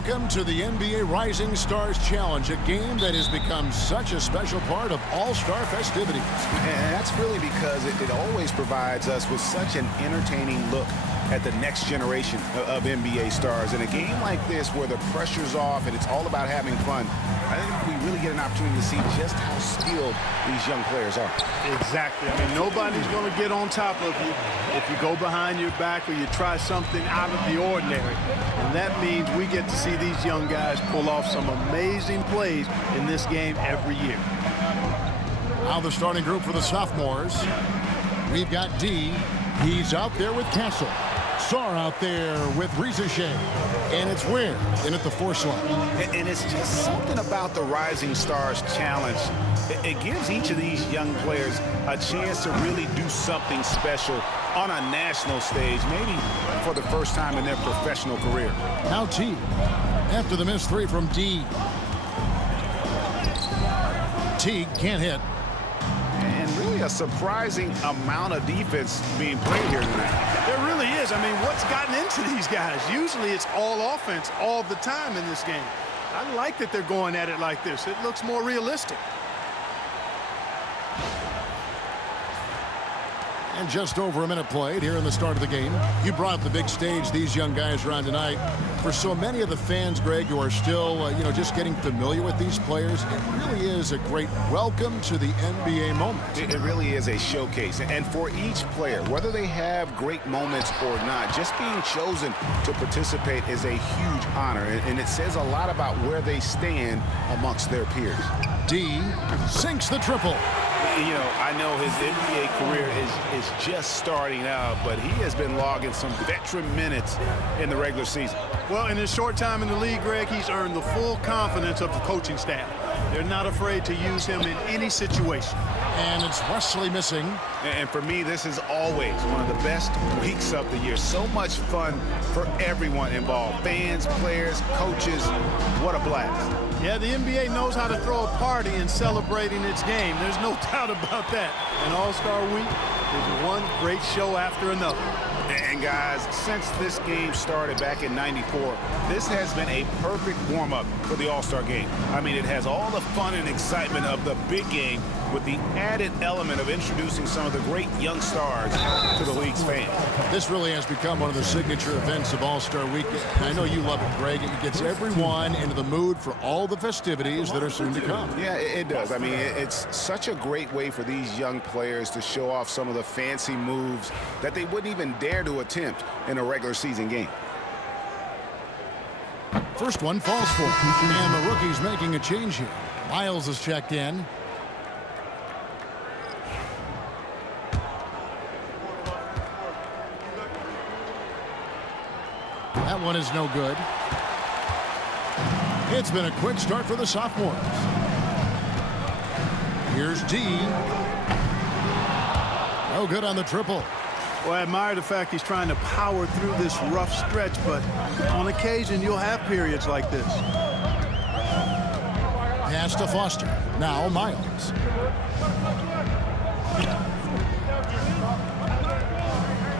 Welcome to the NBA Rising Stars Challenge, a game that has become such a special part of all-star festivities. And that's really because it always provides us with such an entertaining look at the next generation of NBA stars. In a game like this where the pressure's off and it's all about having fun, I think we really get an opportunity to see just how skilled these young players are. Exactly. I mean, nobody's going to get on top of you if you go behind your back or you try something out of the ordinary. And that means we get to see these young guys pull off some amazing plays in this game every year. Now the starting group for the sophomores. We've got D. He's out there with Castle. Sar out there with Rizachet. And it's Ware in at the 4 slot. And it's just something about the Rising Stars Challenge. It gives each of these young players a chance to really do something special on a national stage, maybe for the first time in their professional career. Now T. After the missed 3 from D. T can't hit. And really a surprising amount of defense being played here tonight. There really is. I mean, what's gotten into these guys? Usually it's all offense all the time in this game. I like that they're going at it like this. It looks more realistic. And just over a minute played here in the start of the game. You brought the big stage these young guys are on tonight. For so many of the fans, Greg, who are still, just getting familiar with these players, it really is a great welcome to the NBA moment. It really is a showcase. And for each player, whether they have great moments or not, just being chosen to participate is a huge honor. And it says a lot about where they stand amongst their peers. D sinks the triple. You know, I know his NBA career is just starting out, but he has been logging some veteran minutes in the regular season. Well, in his short time in the league, Greg, he's earned the full confidence of the coaching staff. They're not afraid to use him in any situation. And it's Wesley missing. And for me, this is always one of the best weeks of the year. So much fun for everyone involved. Fans, players, coaches. What a blast. Yeah, the NBA knows how to throw a party in celebrating its game. There's no doubt about that. And All-Star Week is one great show after another. And guys, since this game started back in '94, this has been a perfect warm-up for the All-Star game. I mean, it has all the fun and excitement of the big game with the added element of introducing some of the great young stars to the league's fans. This really has become one of the signature events of All-Star Week. I know you love it, Greg. It gets everyone into the mood for all the festivities that are soon to come. Yeah, it does. I mean, it's such a great way for these young players to show off some of the fancy moves that they wouldn't even dare to attempt in a regular season game. First one falls for him. And the rookie's making a change here. Miles is checked in. That one is no good. It's been a quick start for the sophomores. Here's D. No good on the triple. Well, I admire the fact he's trying to power through this rough stretch, but on occasion you'll have periods like this. Pass to Foster. Now Miles.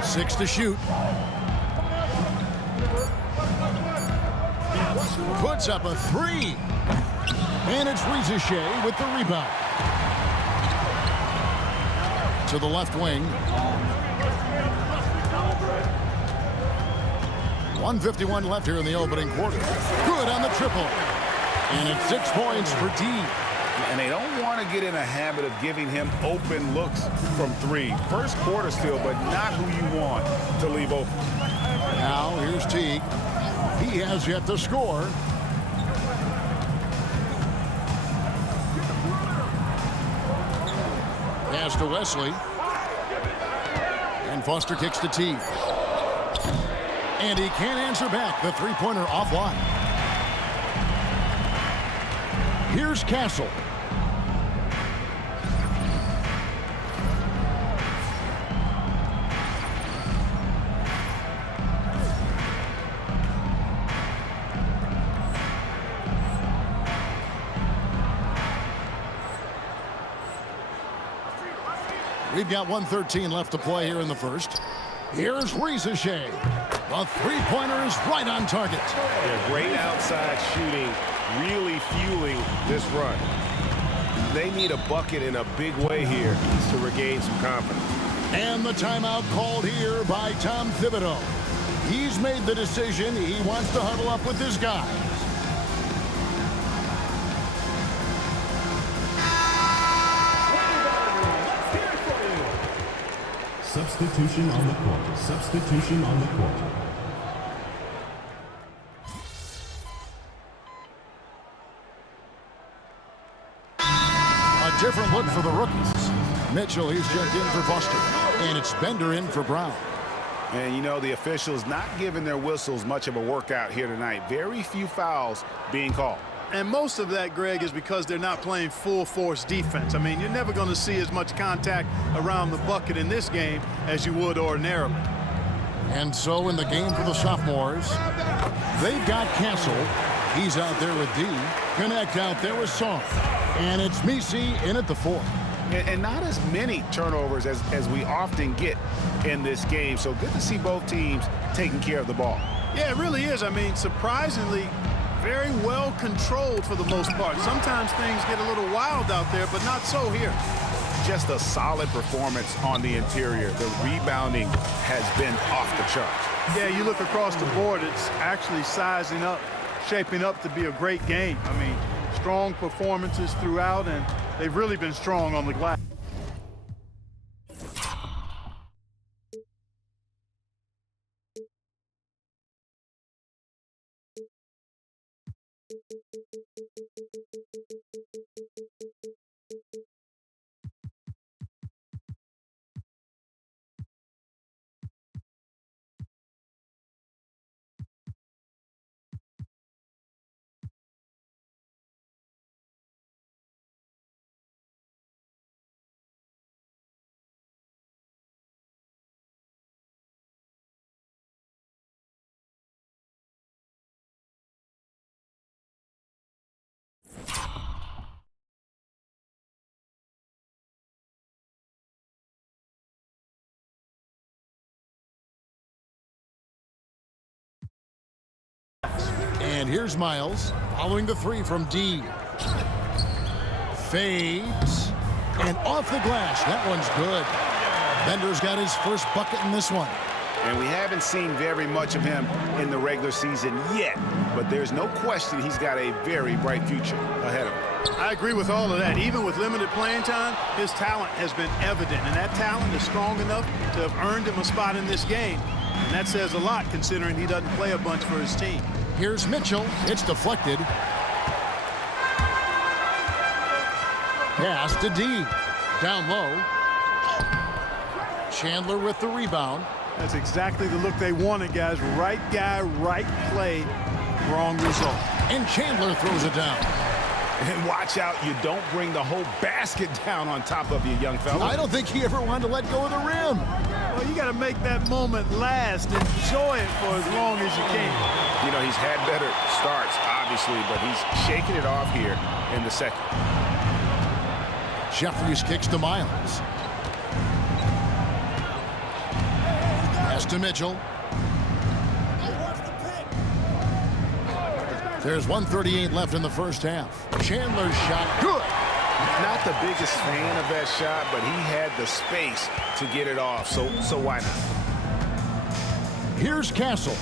Six to shoot. Puts up a 3. And it's Rizachet with the rebound. To the left wing. 1:51 left here in the opening quarter. Good on the triple. And it's 6 points for D. And they don't want to get in a habit of giving him open looks from 3. First quarter still, but not who you want to leave open. Now here's Teague. He has yet to score. Pass to Wesley. And Foster kicks to Teague. And he can't answer back. The three-pointer offline. Here's Castle. We've got 1:13 left to play here in the first. Here's Ricochet. The three-pointer is right on target. Yeah, great outside shooting, really fueling this run. They need a bucket in a big way here to regain some confidence. And the timeout called here by Tom Thibodeau. He's made the decision. He wants to huddle up with his guys. Substitution on the court. Substitution on the court. A different look for the rookies. Mitchell, he's checked in for Buster. And it's Bender in for Brown. And you know, the officials not giving their whistles much of a workout here tonight. Very few fouls being called. And most of that, Greg, is because they're not playing full-force defense. I mean, you're never going to see as much contact around the bucket in this game as you would ordinarily. And so in the game for the sophomores, they've got Castle. He's out there with D. Connect out there with Song. And it's Misi in at the 4. And not as many turnovers as we often get in this game. So good to see both teams taking care of the ball. Yeah, it really is. I mean, surprisingly, very well controlled for the most part. Sometimes things get a little wild out there, but not so here. Just a solid performance on the interior. The rebounding has been off the charts. Yeah, you look across the board, it's actually sizing up, shaping up to be a great game. I mean, strong performances throughout, and they've really been strong on the glass. And here's Miles following the 3 from D. Fades. And off the glass. That one's good. Bender's got his first bucket in this one. And we haven't seen very much of him in the regular season yet. But there's no question he's got a very bright future ahead of him. I agree with all of that. Even with limited playing time, his talent has been evident. And that talent is strong enough to have earned him a spot in this game. And that says a lot considering he doesn't play a bunch for his team. Here's Mitchell. It's deflected. Pass to D. Down low. Chandler with the rebound. That's exactly the look they wanted, guys. Right guy, right play, wrong result. And Chandler throws it down. And watch out, you don't bring the whole basket down on top of you, young fella. I don't think he ever wanted to let go of the rim. Well, you got to make that moment last. Enjoy it for as long as you can. You know, he's had better starts, obviously, but he's shaking it off here in the second. Jeffries kicks to Miles. Pass to Mitchell. There's 1:38 left in the first half. Chandler's shot, good. Not the biggest fan of that shot, but he had the space to get it off, so why not? Here's Castle.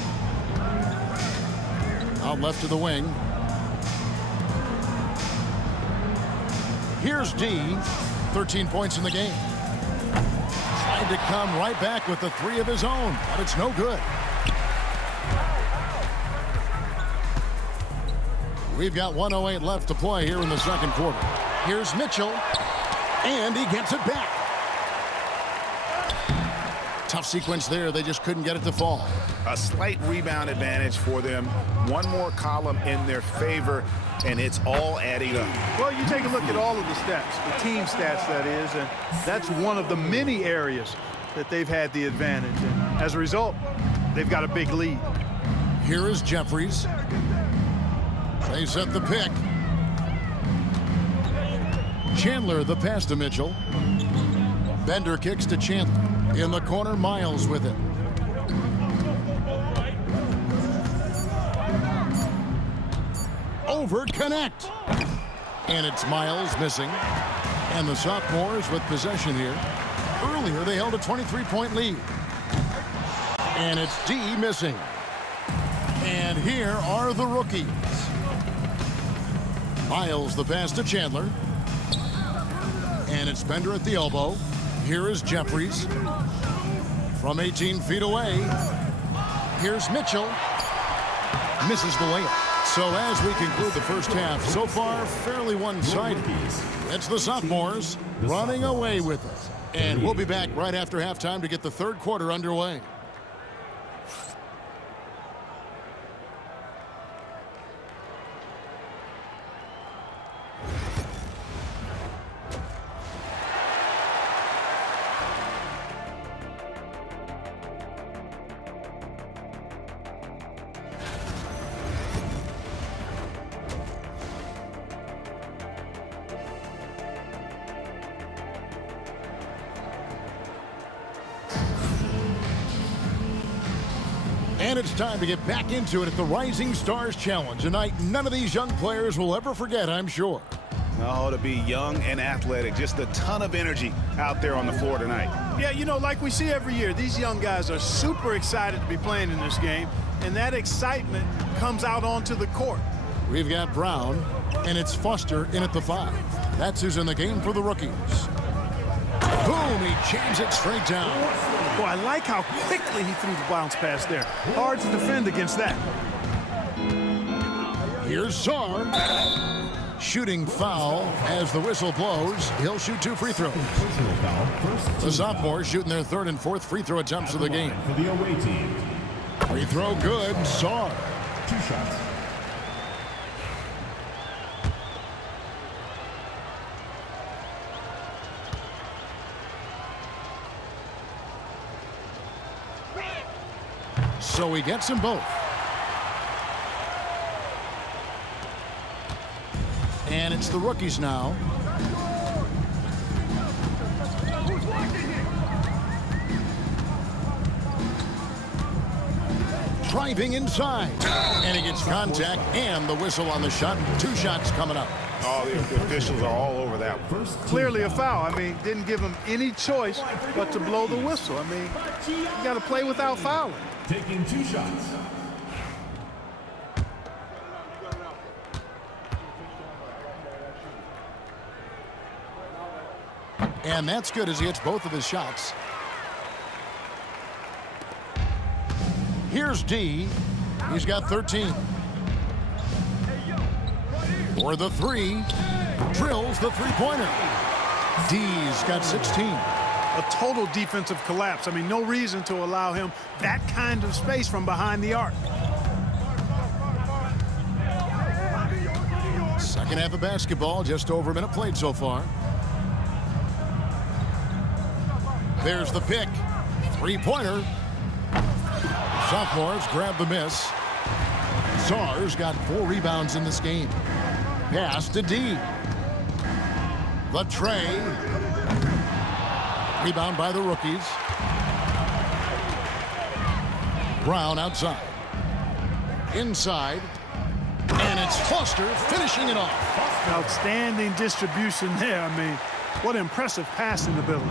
Out left to the wing. Here's D. 13 points in the game. Tried to come right back with the 3 of his own, but it's no good. We've got 1:08 left to play here in the second quarter. Here's Mitchell, and he gets it back. Tough sequence there. They just couldn't get it to fall. A slight rebound advantage for them. One more column in their favor, and it's all adding up. Well, you take a look at all of the stats, the team stats, that is, and that's one of the many areas that they've had the advantage. And as a result, they've got a big lead. Here is Jeffries. They set the pick. Chandler the pass to Mitchell. Bender kicks to Chandler. In the corner, Miles with it. over connect. And it's Miles missing. And the sophomores with possession here. Earlier, they held a 23-point lead. And it's D missing. And here are the rookies. Miles the pass to Chandler. And it's Bender at the elbow. Here is Jeffries. From 18 feet away. Here's Mitchell. Misses the layup. So as we conclude the first half, so far fairly one-sided. It's the sophomores running away with it. And we'll be back right after halftime to get the third quarter underway. And it's time to get back into it at the Rising Stars Challenge. A night none of these young players will ever forget, I'm sure. Oh, to be young and athletic. Just a ton of energy out there on the floor tonight. Yeah, you know, like we see every year, these young guys are super excited to be playing in this game, and that excitement comes out onto the court. We've got Brown, and it's Foster in at the 5. That's who's in the game for the rookies. Boom, he jams it straight down. Boy, I like how quickly he threw the bounce pass there. Hard to defend against that. Here's Sar. Shooting foul as the whistle blows. He'll shoot 2 free throws. The sophomores shooting their 3rd and 4th free throw attempts of the game. For the away team. Free throw good. Sar. 2 shots. So he gets them both. And it's the rookies now. Driving inside. And he gets contact and the whistle on the shot. 2 shots coming up. Oh, the officials are all over that one. Clearly a foul. I mean, didn't give him any choice but to blow the whistle. I mean, you got to play without fouling. Taking 2 shots. And that's good as he hits both of his shots. Here's D. He's got 13. For the 3. Drills the 3-pointer. D's got 16. A total defensive collapse. I mean, no reason to allow him that kind of space from behind the arc. Second half of basketball, just over a minute played so far. There's the pick. 3-pointer. Sophomores grab the miss. Czar's got 4 rebounds in this game. Pass to D. The tray. Rebound by the rookies. Brown outside. Inside. And it's Foster finishing it off. Outstanding distribution there. I mean, what impressive passing ability.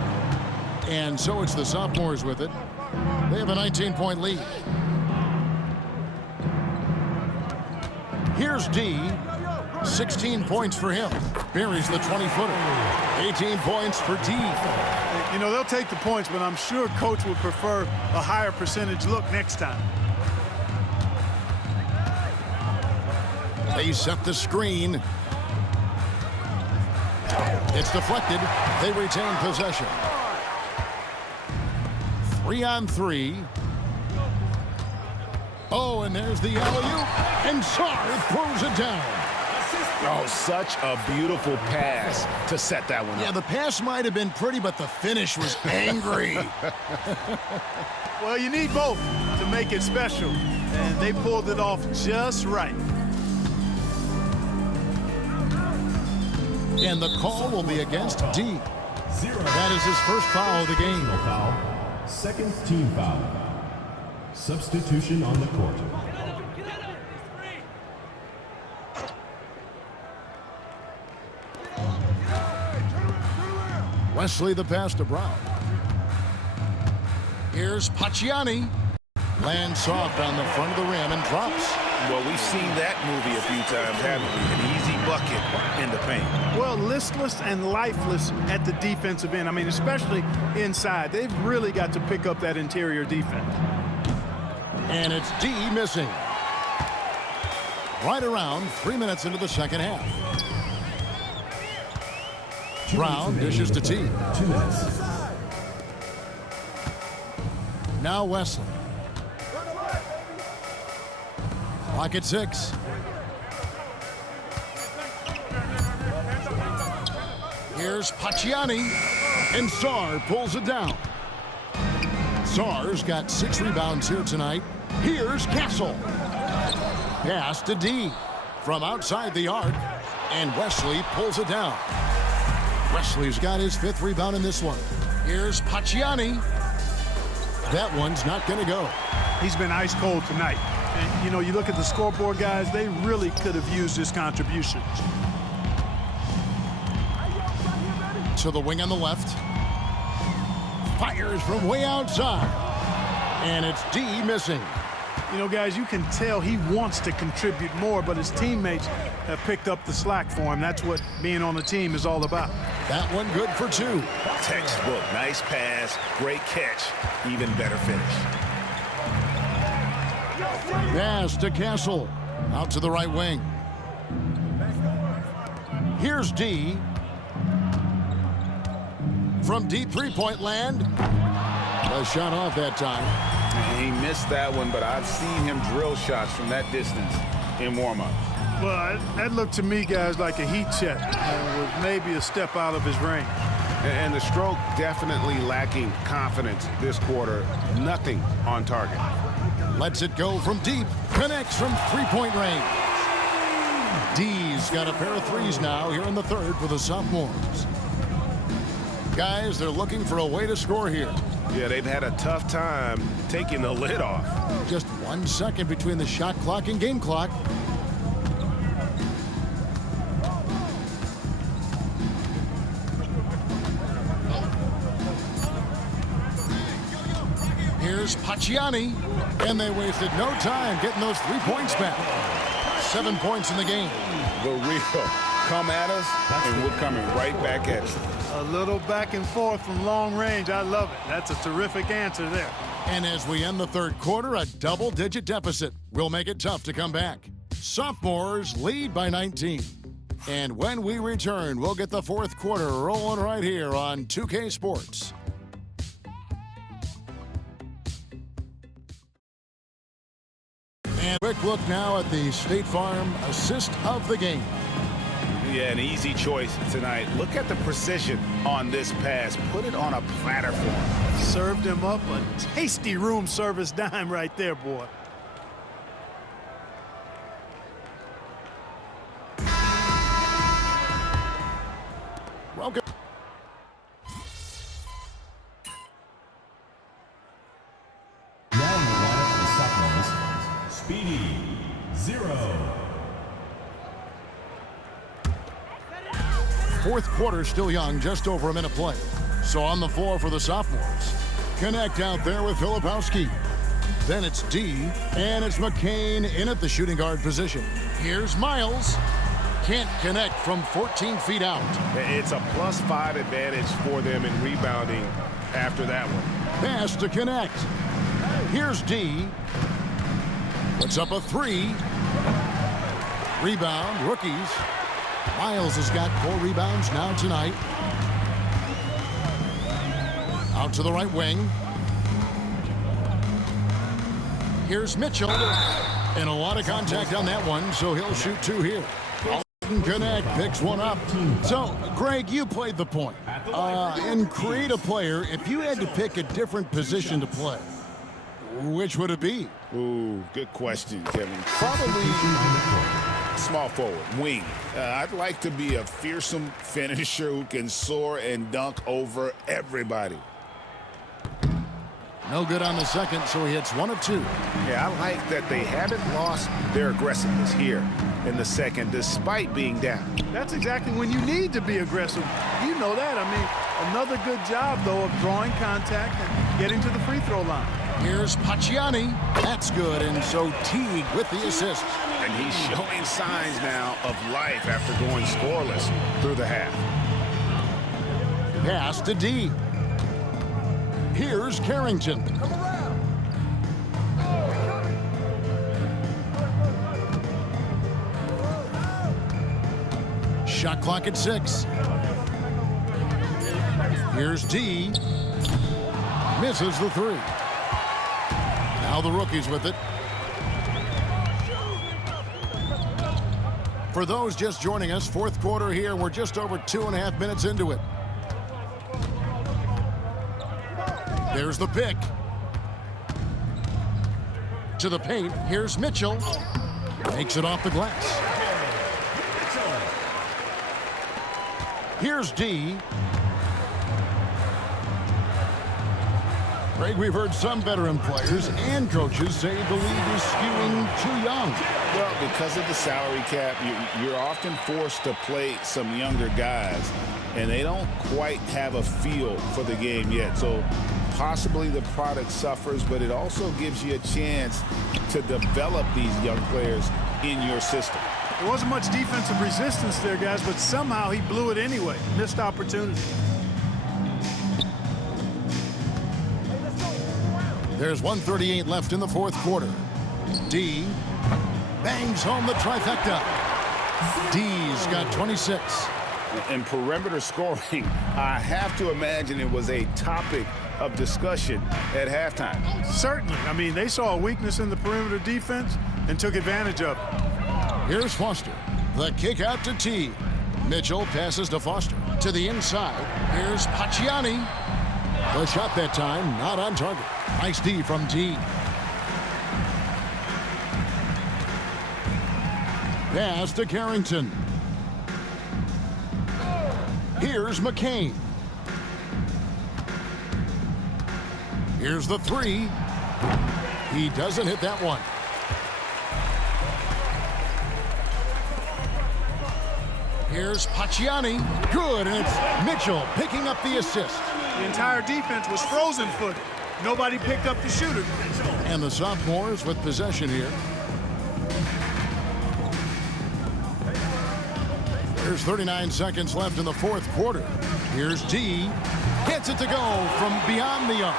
And so it's the sophomores with it. They have a 19-point lead. Here's D. 16 points for him. Buries the 20-footer. 18 points for D. You know, they'll take the points, but I'm sure coach would prefer a higher percentage look next time. They set the screen. It's deflected. They retain possession. 3-on-3. Oh, and there's the alley-oop. And Sarr throws it down. Oh, such a beautiful pass to set that one up. Yeah, the pass might have been pretty, but the finish was angry. Well, you need both to make it special, and they pulled it off just right. And the call will be against D. That is his first foul of the game. Foul. Second team foul. Substitution on the court. Wesley the pass to Brown. Here's Pacciani. Lands soft on the front of the rim and drops. Well, we've seen that movie a few times, haven't we? An easy bucket in the paint. Well, listless and lifeless at the defensive end. I mean, especially inside. They've really got to pick up that interior defense. And it's D missing. Right around 3 minutes into the second half. Brown dishes to T. 2 minutes. Now Wesley. Clock at 6. Here's Pacciani. And Sarr pulls it down. Sarr's got 6 rebounds here tonight. Here's Castle. Pass to D. From outside the arc. And Wesley pulls it down. Wesley's got his 5th rebound in this one. Here's Pacciani. That one's not going to go. He's been ice cold tonight. And, you know, you look at the scoreboard, guys, they really could have used his contributions. To the wing on the left. Fires from way outside. And it's D missing. You know, guys, you can tell he wants to contribute more, but his teammates have picked up the slack for him. That's what being on the team is all about. That one good for 2. Textbook. Nice pass. Great catch. Even better finish. Pass to Castle. Out to the right wing. Here's D. From deep three-point land. A shot off that time. He missed that one, but I've seen him drill shots from that distance in warm-up. Well, that looked to me, guys, like a heat check and was maybe a step out of his range. And the stroke definitely lacking confidence this quarter. Nothing on target. Lets it go from deep. Connects from three-point range. D's got a pair of threes now here in the third for the sophomores. Guys, they're looking for a way to score here. Yeah, they've had a tough time taking the lid off. Just 1 second between the shot clock and game clock. Here's Pacciani. And they wasted no time getting those 3 points back. 7 points in the game. The real come at us, and we're coming right back at you. A little back and forth from long range. I love it. That's a terrific answer there. And as we end the third quarter, a double-digit deficit will make it tough to come back. Sophomores lead by 19. And when we return, we'll get the fourth quarter rolling right here on 2K Sports. And quick look now at the State Farm assist of the game. Yeah, an easy choice tonight. Look at the precision on this pass. Put it on a platter for him. Served him up a tasty room service dime right there, boy. Welcome. Now in the lineup for the sophomores, Speedy, 0. Fourth quarter still young, just over a minute play. So on the floor for the sophomores. Connect out there with Filipowski. Then it's D, and it's McCain in at the shooting guard position. Here's Miles. Can't connect from 14 feet out. It's a +5 advantage for them in rebounding after that one. Pass to connect. Here's D. Puts up a 3. Rebound, rookies. Miles has got 4 rebounds now tonight. Out to the right wing. Here's Mitchell. And a lot of contact on that one, so he'll shoot 2 here. Connect, picks one up. So, Greg, you played the point. And create a player, if you had to pick a different position to play, which would it be? Ooh, good question, Kevin. Probably small forward, wing. I'd like to be a fearsome finisher who can soar and dunk over everybody. No good on the second, so he hits 1 of 2. Yeah, I like that they haven't lost their aggressiveness here. in the second despite being down. That's exactly when you need to be aggressive. You know that. I mean, another good job, though, of drawing contact and getting to the free throw line. Here's Pacciani. That's good, and so Teague with the assist. And he's showing signs now of life after going scoreless through the half. Pass to D. Here's Carrington. Shot clock at 6. Here's D. Misses the 3. Now the rookies with it. For those just joining us, fourth quarter here. We're just over 2.5 minutes into it. There's the pick. To the paint. Here's Mitchell. Makes it off the glass. Here's D. Greg, we've heard some veteran players and coaches say the league is skewing too young. Well, because of the salary cap, you're often forced to play some younger guys, and they don't quite have a feel for the game yet. So possibly the product suffers, but it also gives you a chance to develop these young players in your system. There wasn't much defensive resistance there, guys, but somehow he blew it anyway. Missed opportunity. There's 1:38 left in the fourth quarter. D bangs home the trifecta. D's got 26. In perimeter scoring, I have to imagine it was a topic of discussion at halftime. Certainly. I mean, they saw a weakness in the perimeter defense and took advantage of it. Here's Foster. The kick out to T. Mitchell passes to Foster. To the inside. Here's Pacciani. The shot that time not on target. Nice D from T. Pass to Carrington. Here's McCain. Here's the 3. He doesn't hit that one. Here's Pacciani. Good, and it's Mitchell picking up the assist. The entire defense was frozen-footed. Nobody picked up the shooter. And the sophomores with possession here. There's 39 seconds left in the fourth quarter. Here's D. Gets it to go from beyond the arc.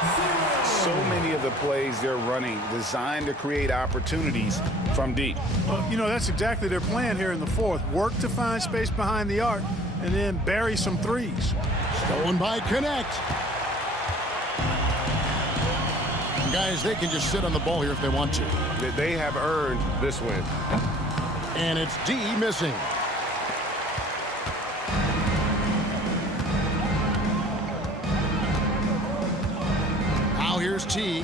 So many of the plays they're running designed to create opportunities from deep. Well, you know, that's exactly their plan here in the fourth. Work to find space behind the arc and then bury some threes. Stolen by Connect. Guys, they can just sit on the ball here if they want to. They have earned this win. And it's D missing. Now here's T.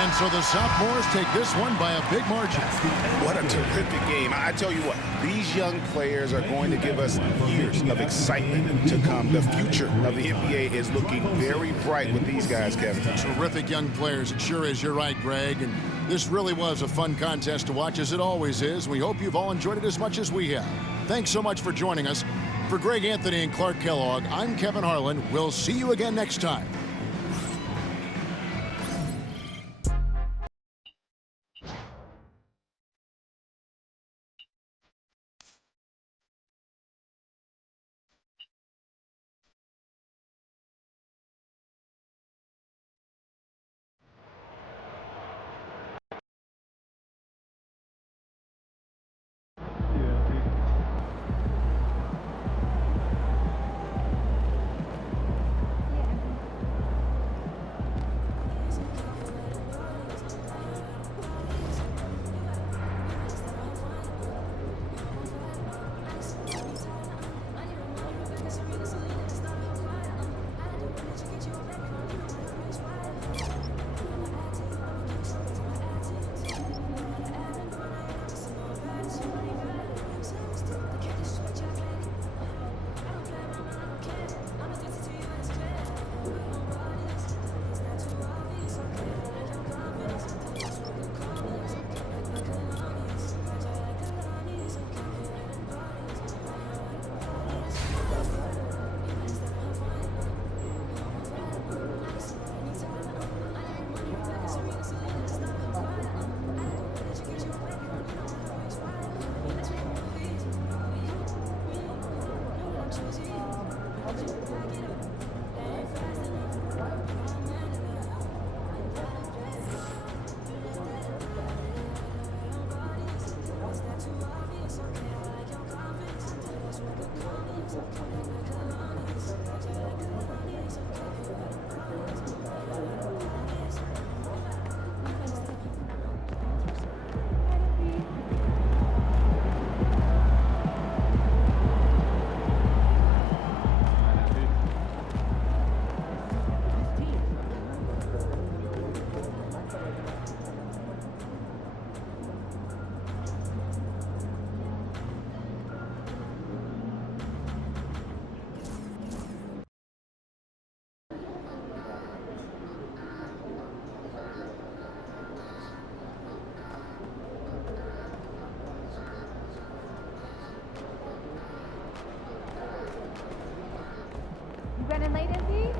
And so the sophomores take this one by a big margin. What a terrific game. I tell you what, these young players are going to give us years of excitement to come. The future of the NBA is looking very bright with these guys, Kevin. Terrific young players. It sure is. You're right, Greg. And this really was a fun contest to watch, as it always is. We hope you've all enjoyed it as much as we have. Thanks so much for joining us. For Greg Anthony and Clark Kellogg, I'm Kevin Harlan. We'll see you again next time. You running late, MP?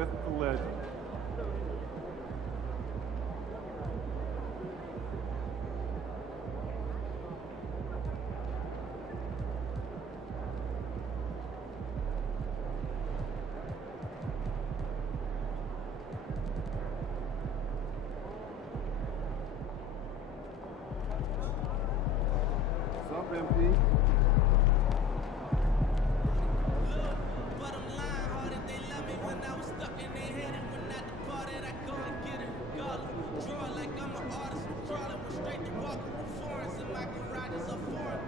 myth, the legend. What's up, MP? But I'm lying hearted, they love me when I was stuck in their head. And when I departed, I go and get it regardless. Draw it like I'm an artist. Crawling with straight to walking with foreigns. And my garages are foreign.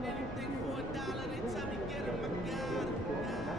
Anything for $1, they tell me get it, my God.